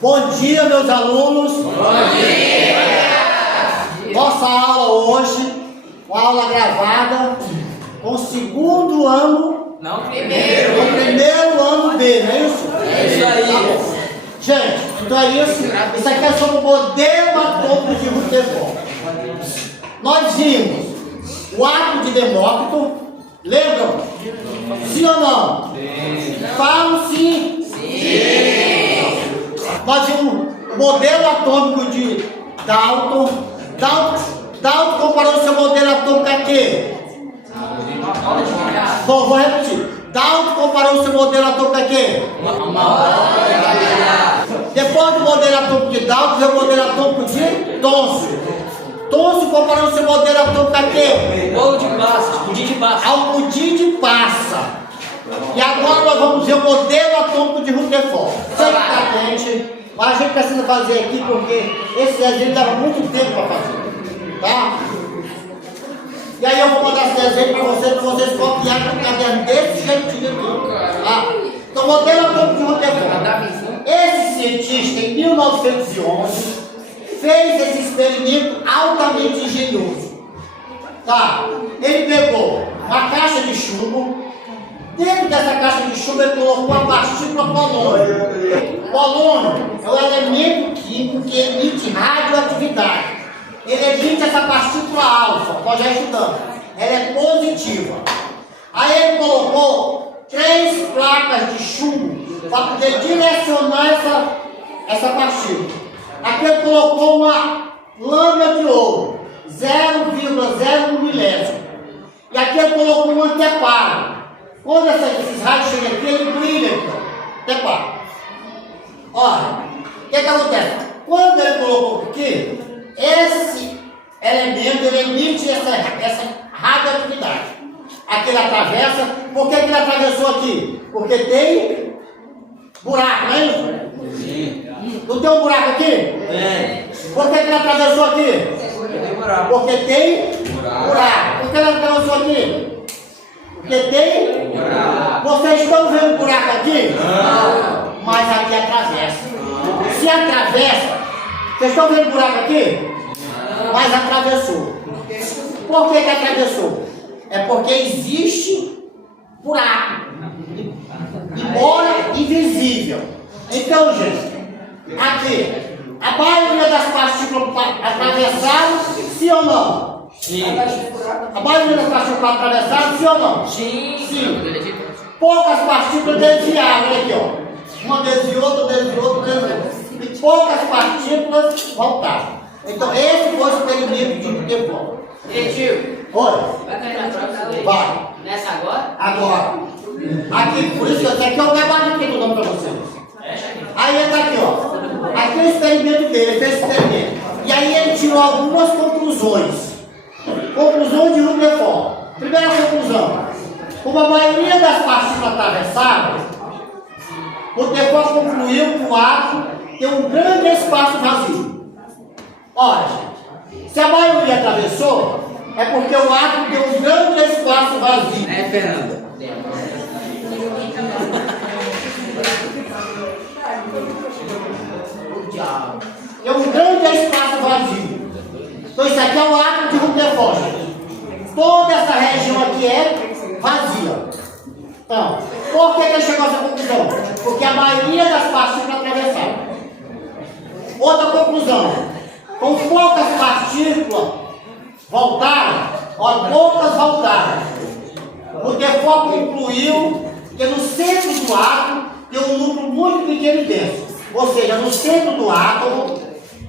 Bom dia, meus alunos. Bom dia. Nossa aula hoje, uma aula gravada com o segundo ano. Não, primeiro. O primeiro ano B, não é isso? É isso aí. Tá bom. Gente, então é isso. Isso aqui é sobre o modelo atômico de Rutherford. Nós vimos o átomo de Demócrito. Lembram? Sim ou não? Sim. Falam sim. Sim. Nós vimos o modelo atômico de Dalton. Dalton comparou o seu modelo atômico a quê? Bom, vou repetir. Dalton comparou o seu modelo atômico a quê? Depois do modelo atômico de Dalton, veio o modelo atômico de Thomson. Thomson comparou o seu modelo atômico a quê? Bolo de passas, pudim de passas. Ao pudim de passa. E agora nós vamos ver o modelo atômico de Rutherford. Sei que está quente, mas a gente precisa fazer aqui porque esse desenho leva muito tempo para fazer. Tá? E aí eu vou mandar esse desenho para vocês copiarem no caderno desse jeitinho aqui. Tá? Então, modelo atômico de Rutherford. Esse cientista, em 1911, fez esse experimento altamente engenhoso. Tá? Ele pegou uma caixa de chumbo. Dentro dessa caixa de chumbo ele colocou a partícula polônio. Polônio é o elemento químico que emite radioatividade. Ele emite essa partícula alfa, nós já estudamos. Ela é positiva. Aí ele colocou 3 placas de chumbo para poder direcionar essa partícula. Aqui ele colocou uma lâmina de ouro, 0,01 milésimo. E aqui ele colocou um anteparo. Quando esses raios chegam aqui, ele brilha, então. Anteparo. Olha, o que acontece? Quando ele colocou aqui, esse elemento ele emite essa radioatividade. Aqui ele atravessa. Por que ele atravessou aqui? Porque tem buraco, não é isso? Sim. Não tem um buraco aqui? Tem. Por que ele atravessou aqui? Porque tem buraco. Por que ele atravessou aqui? Porque tem buraco. Vocês estão vendo buraco aqui? Não. Mas aqui atravessa. Se atravessa, vocês estão vendo buraco aqui? Mas atravessou. Por que atravessou? É porque existe buraco. Embora invisível. Então, gente, aqui, a maioria das partículas atravessaram, sim ou não? Sim. A maioria das partículas atravessaram, sim ou não? Sim. Sim. Poucas partículas desviaram, olha aqui, ó. Uma desviou, outra desviou, outra desviou. E poucas partículas voltaram. Então, esse foi o experimento de Rutherford. Tio, Oi. vai cair na prova dele? Vai. Nessa agora? Agora. Aqui, por isso que eu tenho aqui é o gabarito que eu estou dando para vocês. Aí ele está aqui, ó. Aqui é o experimento dele, ele fez o experimento. E aí ele tirou algumas conclusões. Conclusões de Rutherford. Primeira conclusão. Como a maioria das partículas atravessaram, Rutherford concluiu que o átomo tem um grande espaço vazio. Olha, gente, se a maioria atravessou, é porque o átomo tem um grande espaço vazio. É, Fernanda. Tem um grande espaço vazio. Então isso aqui é o átomo de Rutherford. Toda essa região aqui é vazia. Então, por que ele chegou a essa conclusão? Porque a maioria das partículas atravessaram. Outra conclusão. Com poucas partículas voltaram, poucas voltaram. O Rutherford concluiu que no centro do átomo tem um núcleo muito pequeno e denso. Ou seja, no centro do átomo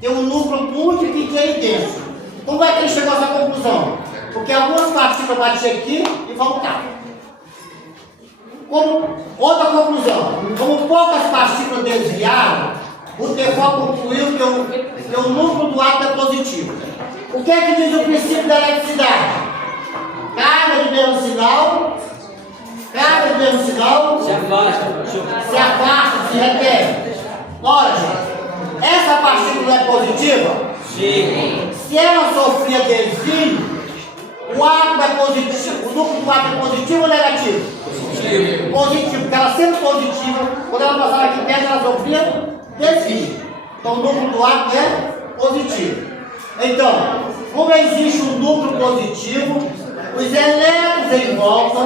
tem um núcleo muito pequeno e denso. Como é que ele chegou a essa conclusão? Porque algumas partículas batiam aqui e voltavam. Outra conclusão, como poucas partículas desviaram, o Rutherford concluiu que o núcleo do átomo é positivo. O que é que diz o princípio da eletricidade? Carga de mesmo sinal, se afasta, se repele. Olha, gente, essa partícula é positiva? Sim. Se ela sofria desvio, o átomo é positivo, o núcleo do átomo é positivo ou negativo? Positivo. Positivo, porque ela sendo positiva, quando ela passava aqui perto, ela sofria desvia. Então o núcleo do átomo é positivo. Então, como existe um núcleo positivo, os elétrons em volta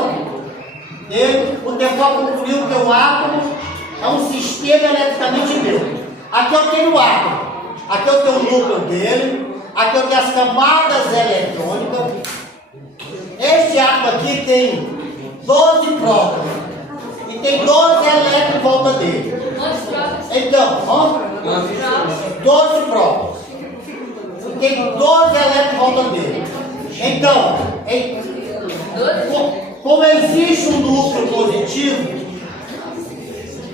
dele, o Tefó concluiu que o átomo é um sistema eletricamente neutro. Aqui eu tenho o átomo, aqui eu tenho o núcleo dele, aqui eu tenho as camadas eletrônicas. Este átomo aqui tem 12 prótons e tem 12 elétrons em volta dele. Então, 12 prótons. Tem 12 elétrons em volta dele. Então, como existe um núcleo positivo,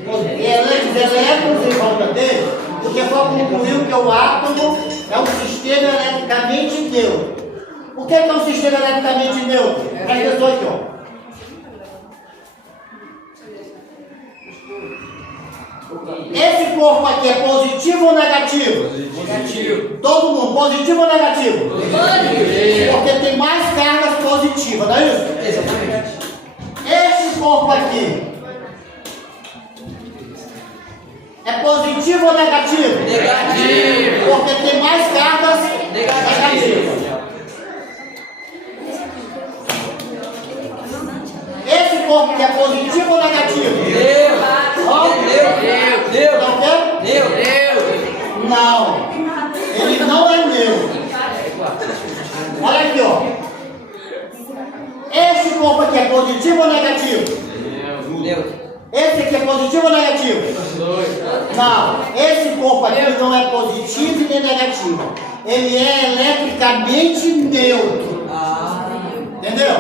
e elétrons em volta dele, o Tefó concluiu que o átomo é um sistema eletricamente neutro. O que é um sistema eletricamente neutro? Presta atenção aqui, ó. Esse corpo aqui é positivo ou negativo? Positivo. Todo mundo, positivo ou negativo? Positivo. Porque tem mais cargas positivas, não é isso? Exatamente. Esse corpo aqui é positivo ou negativo? Negativo. Porque tem mais cargas negativas. Esse corpo aqui é positivo ou negativo? Não, ele não é neutro. Olha aqui, ó. Esse corpo aqui é positivo ou negativo? Esse aqui é positivo ou negativo? Não, esse corpo aqui não é positivo nem negativo. Ele é eletricamente neutro. Entendeu?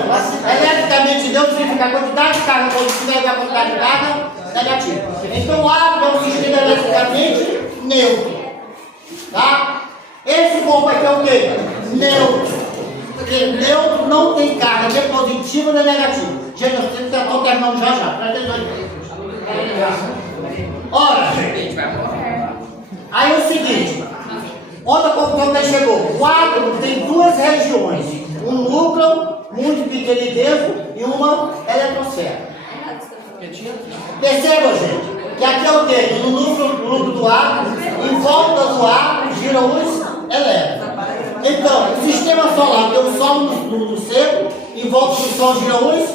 Eletricamente neutro significa a quantidade de carga positiva e a quantidade de carga negativa. Então o átomo é um sistema eletricamente neutro. Tá? Esse corpo aqui é o quê? Neutro. Porque neutro não tem carga nem positiva nem negativa. Gente, eu estou terminando já. Presta atenção. Ora, aí é o seguinte. Outra conclusão que chegou. O átomo tem duas regiões. Um núcleo muito pequeno dentro e uma eletrosfera. Perceba, gente, que aqui eu tenho no núcleo do átomo, em volta do átomo giram os elétrons. Então, o sistema solar tem o Sol no centro, em volta do Sol giram os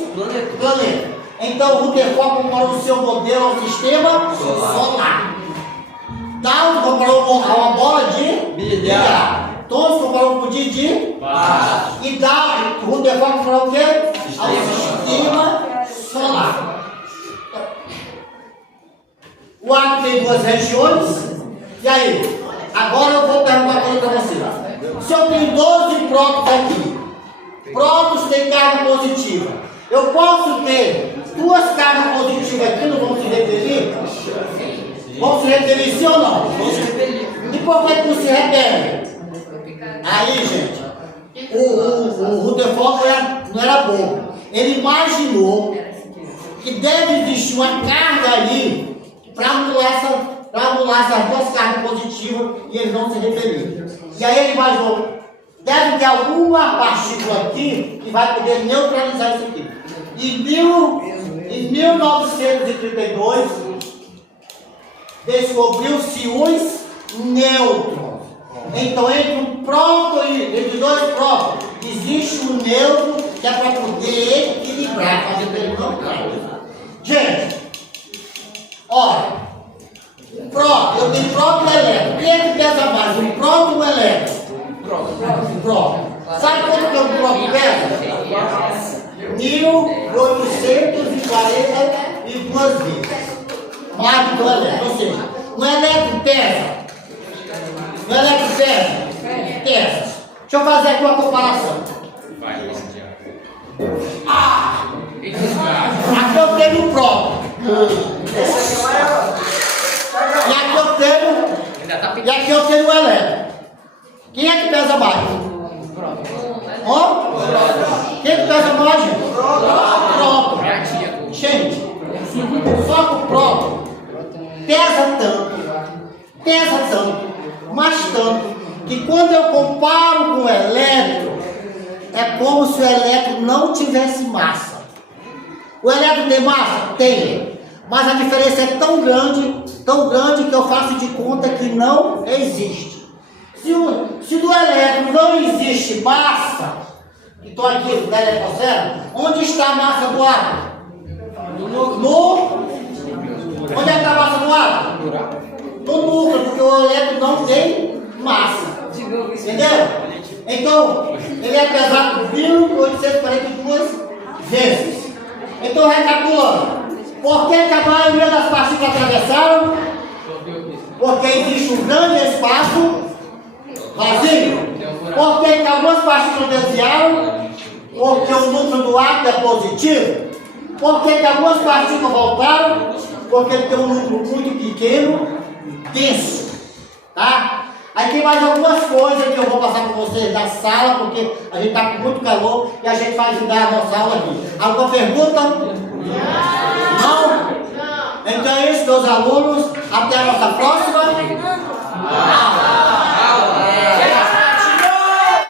planetas. Então, o Rutherford comparou o seu modelo ao sistema solar. Tal comparou uma bola de bilhar. Todos comparou com o de baixo. E o Rutherford comparou o quê? Ao sistema solar. O átomo tem duas regiões. E aí? Agora eu vou perguntar uma coisa para vocês. Se eu tenho 12 prótons aqui, prótons têm carga positiva, eu posso ter duas cargas positivas aqui, não vão se repelir? Vão se repelir sim ou não? Vão se repelir. E por que não se repelem? Aí, gente, o Rutherford não era bobo. Ele imaginou que deve existir uma carga ali para anular essas duas cargas positivas e eles não se repelir. E aí ele imaginou, deve ter alguma partícula aqui que vai poder neutralizar isso aqui. Em 1932, descobriu-se os nêutrons. Então, entre dois prótons, existe um nêutron que é para poder equilibrar, fazer com ele não caia. Gente, olha, eu tenho próton e elétron. Quem é que pesa mais, um próton ou um elétron? Próton. Sabe quanto que um próton pesa? 1.842 vezes. Mais do que o elétron. Ou seja, um elétron pesa. Um elétron pesa. Deixa eu fazer aqui uma comparação. Aqui eu tenho um próton. E aqui eu tenho um elétron. Quem é que pesa mais? Quem é que pesa mais, gente? Próton. Gente, só que o próton pesa tanto, mas tanto, que quando eu comparo com o elétron, é como se o elétron não tivesse massa. O elétron tem massa? Tem. Mas a diferença é tão grande tão grande que eu faço de conta que não existe. Se do elétron não existe massa, que estou aqui na eletrosfera, onde está a massa do átomo? Onde é que está a massa do átomo? No núcleo, porque o elétron não tem massa. Entendeu? Então, ele é pesado 1.842 vezes. Então, recapitulando. Por que a maioria das partículas atravessaram? Porque existe um grande espaço vazio. Por que algumas partículas desviaram? Porque o núcleo do átomo é positivo. Por que algumas partículas voltaram? Porque ele tem um núcleo muito pequeno, denso. Tá? Aí tem mais algumas coisas que eu vou passar para vocês da sala, porque a gente está com muito calor e a gente vai dar a nossa aula aqui. Alguma pergunta? Não? Então é isso, meus alunos. Até a